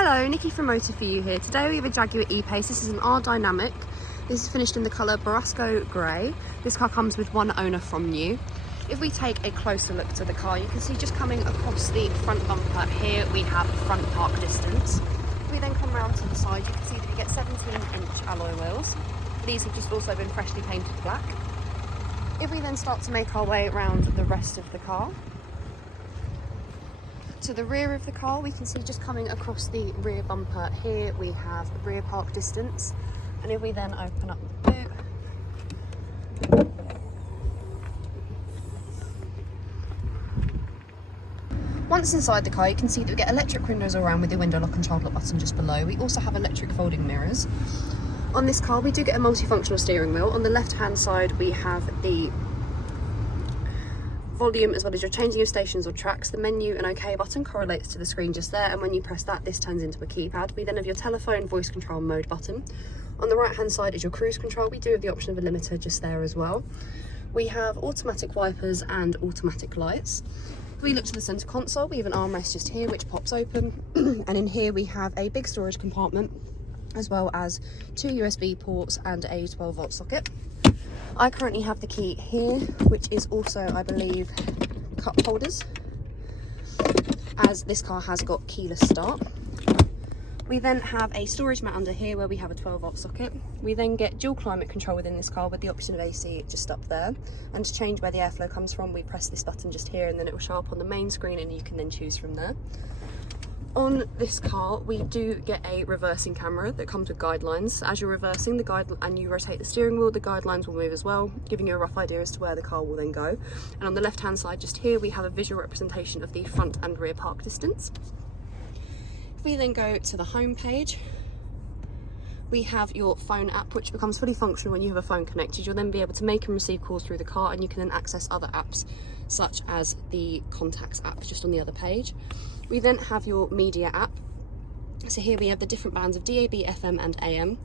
Hello, Nikki from Motor For You here. Today we have a Jaguar E-Pace. This is an R Dynamic. This is finished in the colour Borrasco Grey. This car comes with one owner from new. If we take a closer look to the car, you can see just coming across the front bumper here we have front park distance. If we then come round to the side, you can see that we get 17-inch alloy wheels. These have just also been freshly painted black. If we then start to make our way around the rest of the car, to the rear of the car, we can see just coming across the rear bumper here we have rear park distance. And if we then open up the boot, once inside the car, you can see that we get electric windows all around with the window lock and child lock button just below. We also have electric folding mirrors. On this car we do get a multifunctional steering wheel. On the left hand side we have the volume as well as your changing of stations or tracks. The menu and OK button correlates to the screen just there, and when you press that, this turns into a keypad. We then have your telephone, voice control, mode button. On the right hand side is your cruise control. We do have the option of a limiter just there as well. We have automatic wipers and automatic lights. If we look to the centre console, we have an armrest just here which pops open and in here we have a big storage compartment as well as 2 USB ports and a 12-volt socket. I currently have the key here, which is also, I believe, cup holders, as this car has got keyless start. We then have a storage mat under here where we have a 12-volt socket. We then get dual climate control within this car with the option of AC just up there. And to change where the airflow comes from, we press this button just here and then it will show up on the main screen and you can then choose from there. On this car, we do get a reversing camera that comes with guidelines. As you're reversing the guide and you rotate the steering wheel, the guidelines will move as well, giving you a rough idea as to where the car will then go. And on the left hand side just here, we have a visual representation of the front and rear park distance. If we then go to the home page, we have your phone app, which becomes fully functional when you have a phone connected. You'll then be able to make and receive calls through the car, and you can then access other apps such as the contacts app just on the other page. We then have your media app. So here we have the different bands of DAB, FM and AM.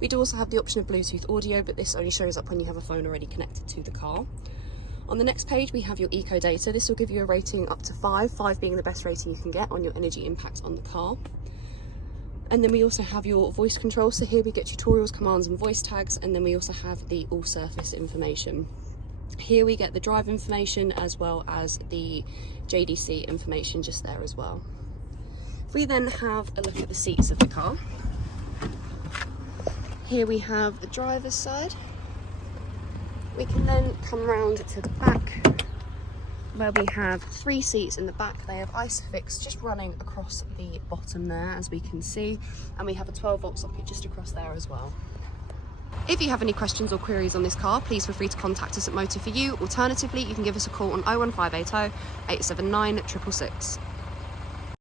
We do also have the option of Bluetooth audio, but this only shows up when you have a phone already connected to the car. On the next page we have your eco data. This will give you a rating up to 5 being the best rating you can get on your energy impact on the car. And then we also have your voice control. So here we get tutorials, commands and voice tags, and then we also have the all surface information. Here we get the drive information as well as the JDC information just there as well. If we then have a look at the seats of the car, here we have the driver's side. We can then come round to the back where we have 3 seats in the back. They have ISOFIX just running across the bottom there as we can see, and we have a 12-volt socket just across there as well. If you have any questions or queries on this car, please feel free to contact us at Motor For You. Alternatively, you can give us a call on 01580 879 666.